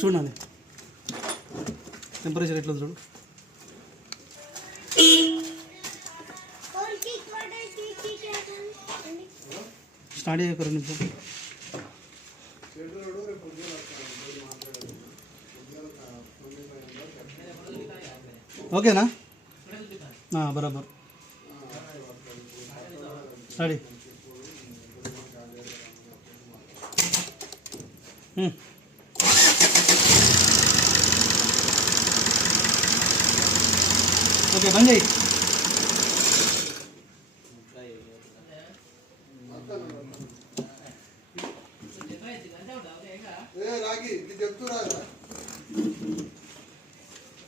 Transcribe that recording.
చూడండి టెంపరేచర్ ఎట్లా చూడు. స్టార్ట్ అయ్యాక 2 నిమిషాలు. ఓకేనా? బరాబర్ రెడీ. ఓకే బంద్ చేయి.